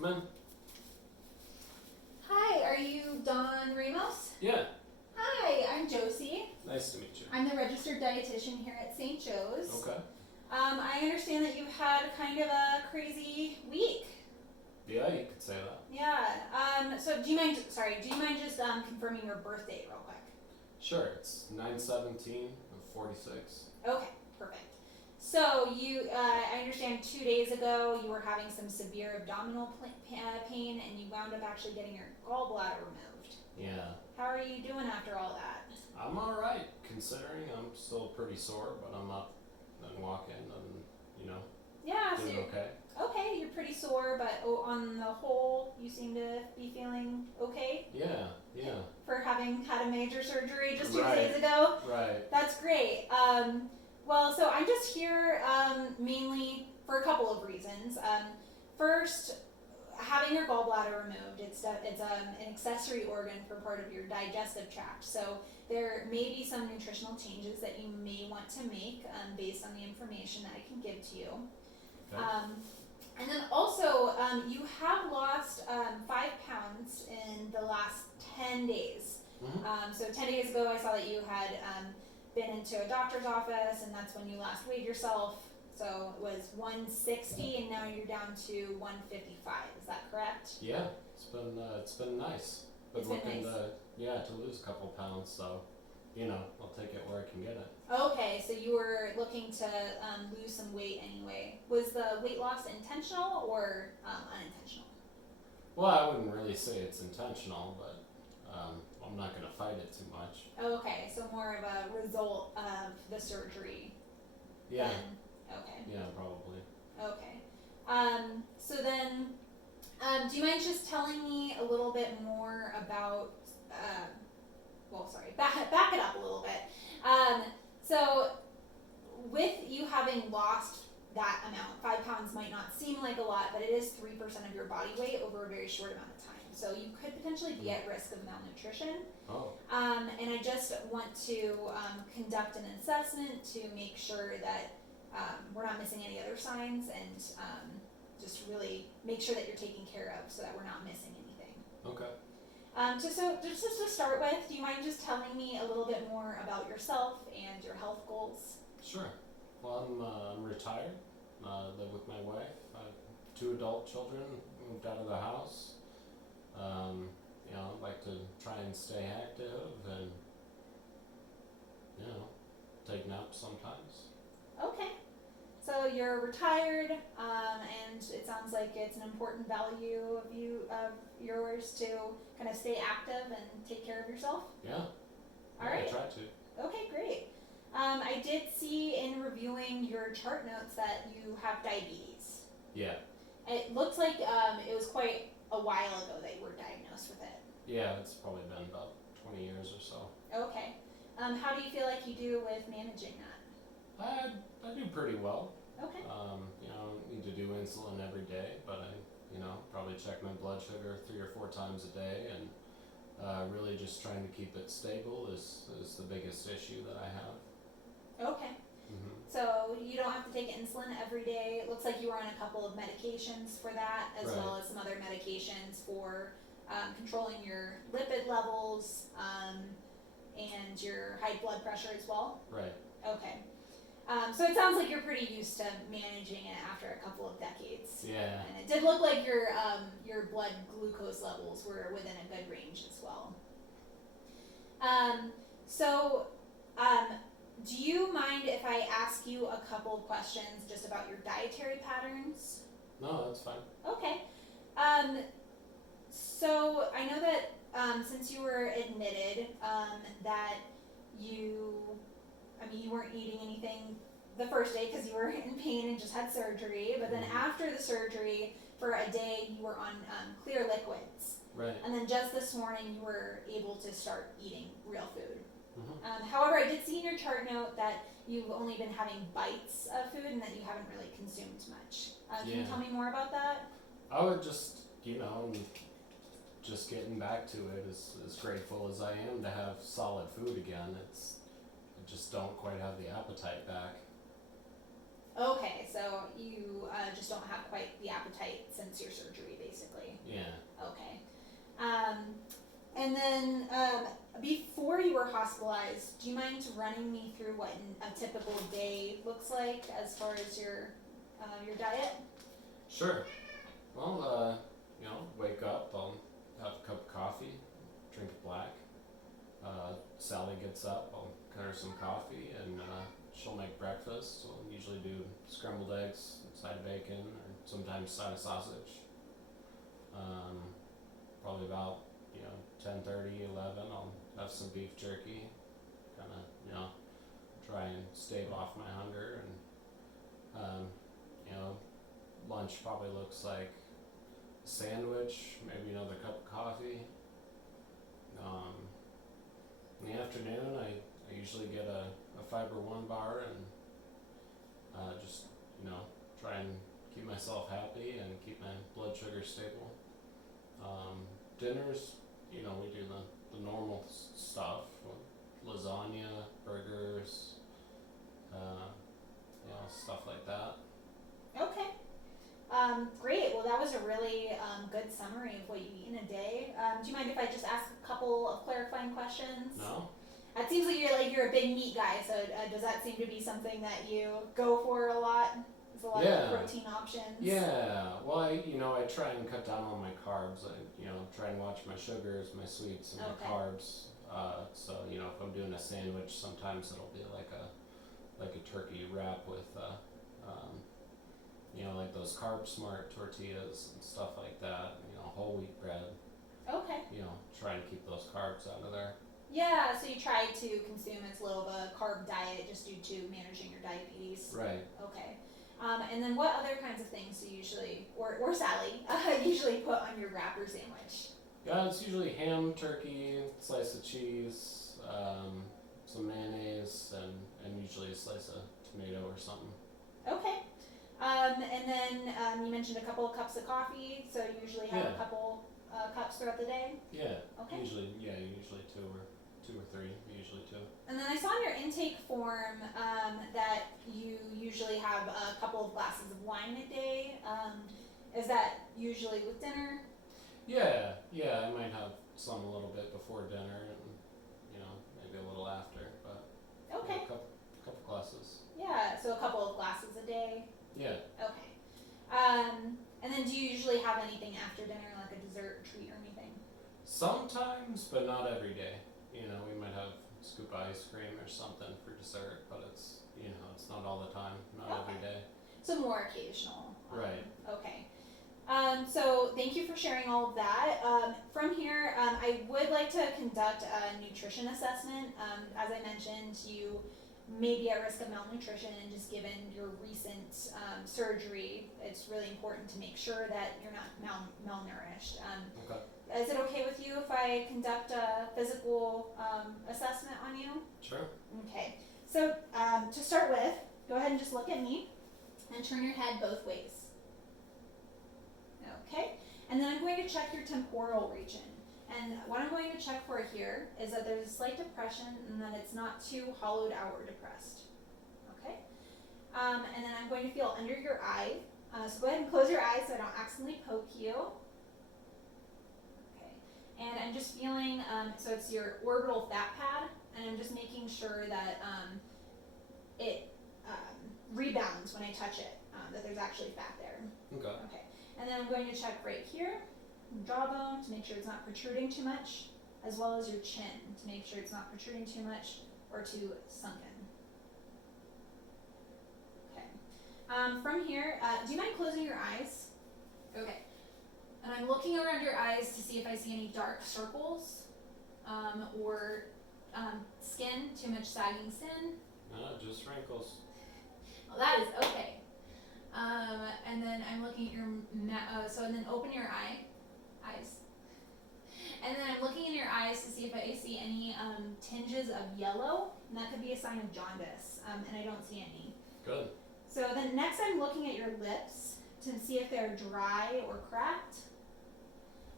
Come in. Hi, are you Don Ramos? Yeah, Hi, I'm Josie. nice to meet you. I'm the registered dietitian here at St. Joe's. Okay. I understand that you've had kind of a crazy week. Yeah, you could say that. Yeah. So do you mind just confirming your birth date real quick? Sure, it's 9/17 of 46. Okay, perfect. So I understand 2 days ago you were having some severe abdominal pain, and you wound up actually getting your gallbladder removed. Yeah. How are you doing after all that? I'm alright, considering I'm still pretty sore, but I'm up and walking and, Yeah. So doing okay. Okay, you're pretty sore, but on the whole, you seem to be feeling okay Yeah. for having had a major surgery just 2 Right. days ago. Right. That's great. Well, so I'm just here mainly for a couple of reasons. First, having your gallbladder removed, it's an accessory organ for part of your digestive tract. So there may be some nutritional changes that you may want to make based on the information that I can give to you. Okay. And then also, you have lost 5 pounds in the last 10 days. Mhm. So 10 days ago, I saw that you had been into a doctor's office, and that's when you last weighed yourself. So it was 160, and now you're down to 155. Is that correct? Yeah, it's been nice. Been It's been looking nice. to lose a couple pounds, so I'll take it where I can get it. Okay, so you were looking to lose some weight anyway. Was the weight loss intentional or unintentional? Well, I wouldn't really say it's intentional, but I'm not gonna fight it too much. Okay, so more of a result of the surgery. Yeah. Okay. Yeah, probably. Okay. So then, do you mind just telling me a little bit more about, back it up a little bit. So with you having lost that amount, 5 pounds might not seem like a lot, but it is 3% of your body weight over a very short amount of time. So you could potentially be at risk of malnutrition. Oh. And I just want to conduct an assessment to make sure that we're not missing any other signs, and just really make sure that you're taken care of so that we're not missing anything. Okay. Just to start with, do you mind just telling me a little bit more about yourself and your health goals? Sure. Well, I'm retired. Live with my wife. I have 2 adult children. Moved out of the house. I'd like to try and stay active and take naps sometimes. Okay. So you're retired, and it sounds like it's an important value of yours to kind of stay active and take care of yourself. Yeah. All right. I try to. Okay, great. I did see in reviewing your chart notes that you have diabetes. Yeah. It looks like it was quite a while ago that you were diagnosed with it. Yeah, it's probably been about 20 years or so. Okay. How do you feel like you do with managing that? I do pretty well. Okay. I don't need to do insulin every day, but I probably check my blood sugar 3 or 4 times a day, and really just trying to keep it stable is the biggest issue that I have. Okay. Mm-hmm. So you don't have to take insulin every day. It looks like you were on a couple of medications for that, as Right. well as some other medications for controlling your lipid levels and your high blood pressure as well. Right. Okay. So it sounds like you're pretty used to managing it after a couple of decades. Yeah. And it did look like your blood glucose levels were within a good range as well. Do you mind if I ask you a couple of questions just about your dietary patterns? No, that's fine. Okay. So I know that since you were admitted, that you weren't eating anything the first day because you were in pain and just had surgery, but then after the surgery, for a day, you were on clear liquids. Right. And then just this morning, you were able to start eating real food. Mm-hmm. However, I did see in your chart note that you've only been having bites of food and that you haven't really consumed much. Can you tell me more about that? I would just, just getting back to it, as grateful as I am to have solid food again, I just don't quite have the appetite back. Okay, so you just don't have quite the appetite since your surgery, basically. And then before you were hospitalized, do you mind running me through what a typical day looks like as far as your diet? Sure. Well, wake up, I'll have a cup of coffee, drink it black. Sally gets up, I'll cut her some coffee, and she'll make breakfast. We'll usually do scrambled eggs, side of bacon, or sometimes side of sausage. Probably about 10:30, 11. I'll have some beef jerky, kind of try and stave off my hunger, and lunch probably looks like a sandwich, maybe another cup of coffee. In the afternoon, I usually get a Fiber One bar and just try and keep myself happy and keep my blood sugar stable. Dinners, we do the normal stuff, lasagna, burgers, stuff like that. Okay. Great. Well, that was a really good summary of what you eat in a day. Do you mind if I just ask a couple of clarifying questions? No? It seems like you're a big meat guy. So does that seem to be something that you go for a lot? There's a lot of protein options. Yeah. Well, I try and cut down on my carbs. I try and watch my sugars, my sweets, and my carbs. So if I'm doing a sandwich, sometimes it'll be like a turkey wrap with like those Carb Smart tortillas and stuff like that. Whole wheat bread. Okay. Try and keep those carbs out of there. Yeah, so you try to consume as little of a carb diet just due to managing your diabetes. Right. Okay. And then what other kinds of things do you usually, or Sally, usually put on your wrapper sandwich? Yeah, it's usually ham, turkey, slice of cheese, some mayonnaise, and usually a slice of tomato or something. Okay. And then you mentioned a couple of cups of coffee, so you usually have a couple cups throughout the day? Yeah. Okay. Usually two or three, usually two. And then I saw in your intake form that you usually have a couple of glasses of wine a day. Is that usually with dinner? Yeah, I might have some a little bit before dinner and maybe a little after, but okay. A couple glasses. Yeah, so a couple of glasses a day. Yeah. Okay. And then do you usually have anything after dinner, like a dessert, treat, or anything? Sometimes, but not every day. We might have a scoop of ice cream or something for dessert, but it's it's not all the time, not every day. So more occasional. Right. Okay. So thank you for sharing all of that. From here, I would like to conduct a nutrition assessment. As I mentioned, you may be at risk of malnutrition, and just given your recent surgery, it's really important to make sure that you're not malnourished. Okay. Is it okay with you if I conduct a physical assessment on you? Sure. Okay. So to start with, go ahead and just look at me and turn your head both ways. Okay. And then I'm going to check your temporal region. And what I'm going to check for here is that there's a slight depression and that it's not too hollowed out or depressed. Okay? And then I'm going to feel under your eye. So go ahead and close your eyes so I don't accidentally poke you. Okay. And I'm just feeling, so it's your orbital fat pad, and I'm just making sure that it rebounds when I touch it, that there's actually fat there. Okay. Okay. And then I'm going to check right here, jawbone, to make sure it's not protruding too much, as well as your chin, to make sure it's not protruding too much or too sunken. Okay. From here, do you mind closing your eyes? Okay. And I'm looking around your eyes to see if I see any dark circles or skin, too much sagging skin. No, just wrinkles. Well, that is okay. And then I'm looking at your so and then open your eyes. And then I'm looking in your eyes to see if I see any tinges of yellow, and that could be a sign of jaundice, and I don't see any. Good. So then next I'm looking at your lips to see if they're dry or cracked.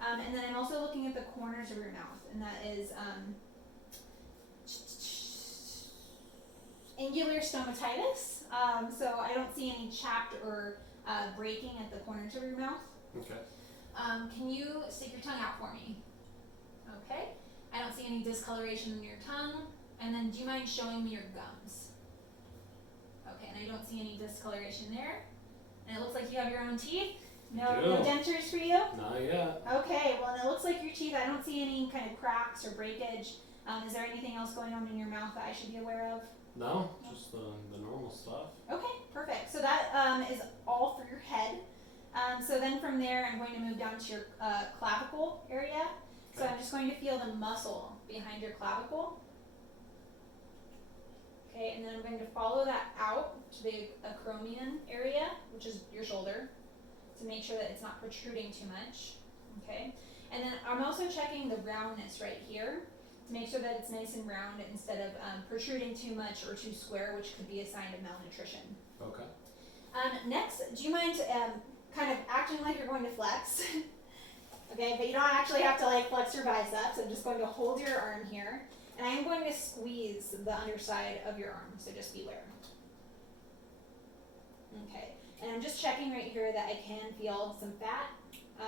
And then I'm also looking at the corners of your mouth, and that is angular stomatitis. So I don't see any chapped or breaking at the corners of your mouth. Okay. Can you stick your tongue out for me? Okay. I don't see any discoloration in your tongue. And then do you mind showing me your gums? Okay, and I don't see any discoloration there. And it looks like you have your own teeth. No dentures for you? Not yet. Okay, well, and it looks like your teeth, I don't see any kind of cracks or breakage. Is there anything else going on in your mouth that I should be aware of? No, just the normal stuff. Okay, perfect. So that is all for your head. So then from there, I'm going to move down to your clavicle area. So I'm just going to feel the muscle behind your clavicle. Okay, and then I'm going to follow that out to the acromion area, which is your shoulder, to make sure that it's not protruding too much. Okay, and then I'm also checking the roundness right here to make sure that it's nice and round instead of protruding too much or too square, which could be a sign of malnutrition. Okay. Next, do you mind kind of acting like you're going to flex? Okay, but you don't actually have to like flex your biceps. I'm just going to hold your arm here, and I am going to squeeze the underside of your arm, so just beware. Okay, and I'm just checking right here that I can feel some fat,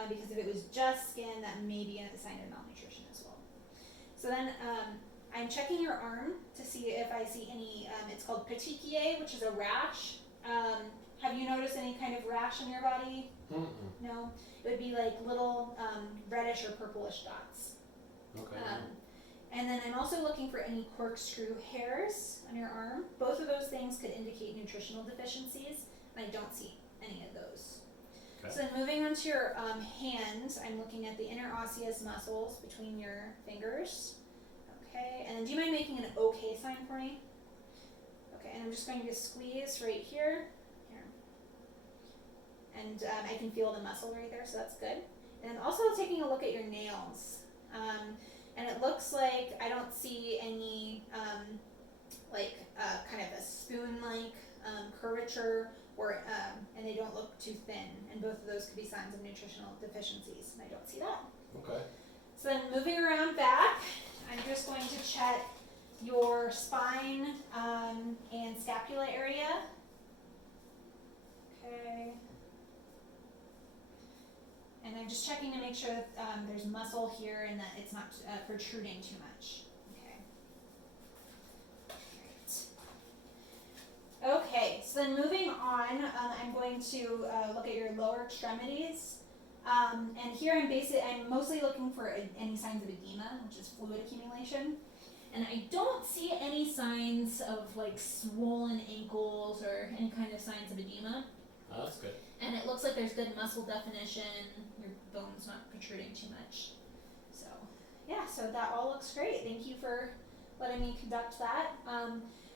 because if it was just skin, that may be a sign of malnutrition as well. So then I'm checking your arm to see if I see any, it's called petechiae, which is a rash. Have you noticed any kind of rash on your body? No? It would be like little reddish or purplish dots. Okay. And then I'm also looking for any corkscrew hairs on your arm. Both of those things could indicate nutritional deficiencies, and I don't see any of those. Okay. So then moving on to your hands, I'm looking at the interosseous muscles between your fingers. Okay, and then do you mind making an okay sign for me? Okay, and I'm just going to squeeze right here. And I can feel the muscle right there, so that's good. And I'm also taking a look at your nails. And it looks like I don't see any kind of a spoon-like curvature, or and they don't look too thin. And both of those could be signs of nutritional deficiencies, and I don't see that. Okay. So then moving around back, I'm just going to check your spine and scapula area. Okay. And I'm just checking to make sure that there's muscle here and that it's not protruding too much. Okay. Right. Okay, so then moving on, I'm going to look at your lower extremities. And here I'm mostly looking for any signs of edema, which is fluid accumulation. And I don't see any signs of like swollen ankles or any kind of signs of edema. Oh, that's good. And it looks like there's good muscle definition, your bone's not protruding too much. So, yeah, so that all looks great. Thank you for letting me conduct that.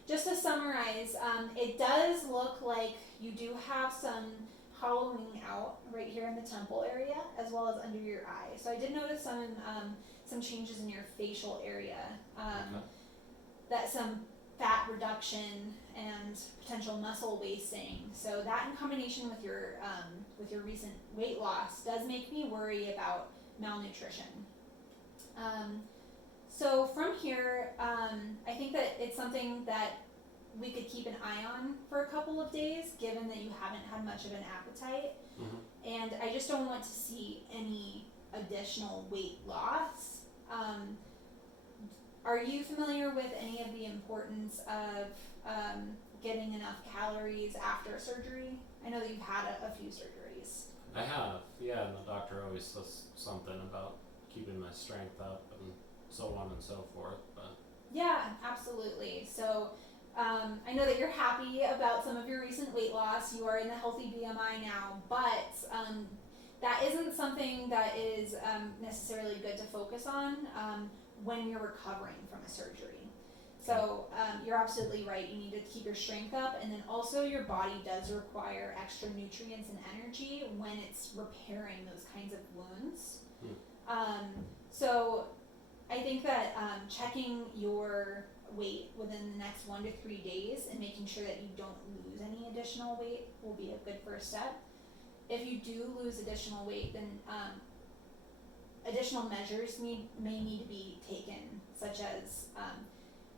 Just to summarize, it does look like you do have some hollowing out right here in the temple area, as well as under your eye. So I did notice some changes in your facial area, that some fat reduction and potential muscle wasting. So that in combination with your recent weight loss does make me worry about malnutrition. So from here, I think that it's something that we could keep an eye on for a couple of days, given that you haven't had much of an appetite. And I just don't want to see any additional weight loss. Are you familiar with any of the importance of getting enough calories after surgery? I know that you've had a few surgeries. I have, yeah, and the doctor always says something about keeping my strength up and so on and so forth. But yeah, absolutely. So I know that you're happy about some of your recent weight loss. You are in the healthy BMI now, but that isn't something that is necessarily good to focus on when you're recovering from a surgery. So you're absolutely right. You need to keep your strength up, and then also your body does require extra nutrients and energy when it's repairing those kinds of wounds. So I think that checking your weight within the next 1 to 3 days and making sure that you don't lose any additional weight will be a good first step. If you do lose additional weight, then additional measures may need to be taken, such as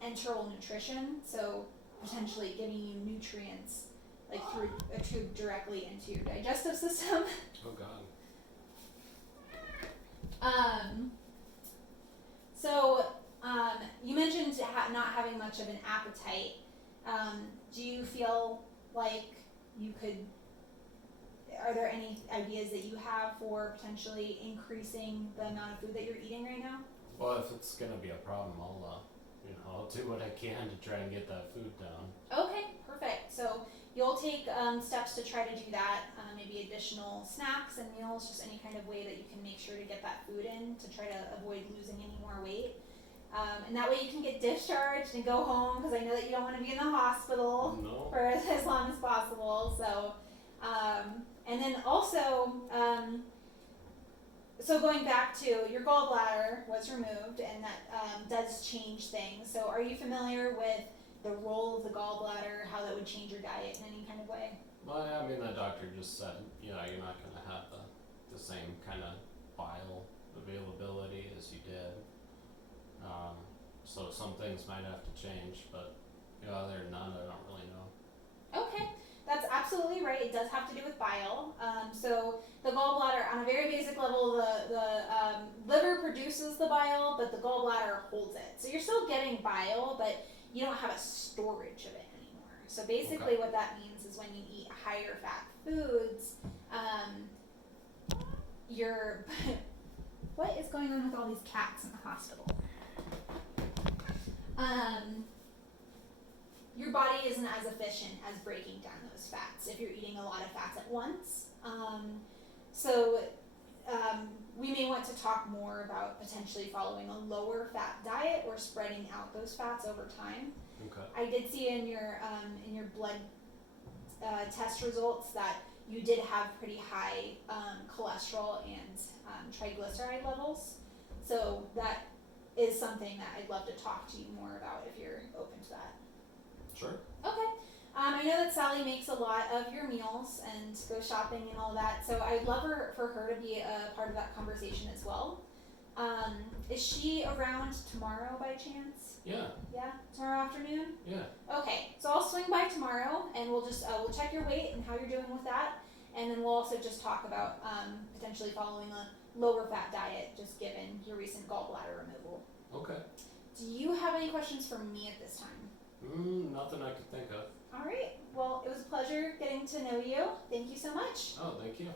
enteral nutrition, so potentially giving you nutrients like through a tube directly into your digestive system. Oh God. much of an appetite, do you feel like you could, are there any ideas that you have for potentially increasing the amount of food that you're eating right now? Well, if it's gonna be a problem, I'll do what I can to try and get that food down. Okay, perfect. So you'll take steps to try to do that, maybe additional snacks and meals, just any kind of way that you can make sure to get that food in to try to avoid losing any more weight. And that way you can get discharged and go home, because I know that you don't want to be in the hospital No. for as long as possible. So, and then also, so going back to your gallbladder was removed, and that does change things. So are you familiar with the role of the gallbladder, how that would change your diet in any kind of way? Well, yeah, I mean, the doctor just said, you're not gonna have the same kind of bile availability as you did. So some things might have to change, but other than that, I don't really know. Okay, that's absolutely right. It does have to do with bile. So the gallbladder, on a very basic level, the liver produces the bile, but the gallbladder holds it. So you're still getting bile, but you don't have a storage of it anymore. So basically what that means is when you eat higher fat foods, you're what is going on with all these cats in the hospital? Your body isn't as efficient as breaking down those fats if you're eating a lot of fats at once. We may want to talk more about potentially following a lower fat diet or spreading out those fats over time. Okay. I did see in your blood test results that you did have pretty high cholesterol and triglyceride levels. So that is something that I'd love to talk to you more about if you're open to that. Sure. Okay. I know that Sally makes a lot of your meals and goes shopping and all that, so I'd love for her to be a part of that conversation as well. Is she around tomorrow by chance? Yeah. Yeah? Tomorrow afternoon? Yeah. Okay, so I'll swing by tomorrow and we'll just we'll check your weight and how you're doing with that, and then we'll also just talk about potentially following a lower fat diet, just given your recent gallbladder removal. Okay. Do you have any questions for me at this time? Nothing I could think of. All right. Well, it was a pleasure getting to know you. Thank you so much. Oh, thank you.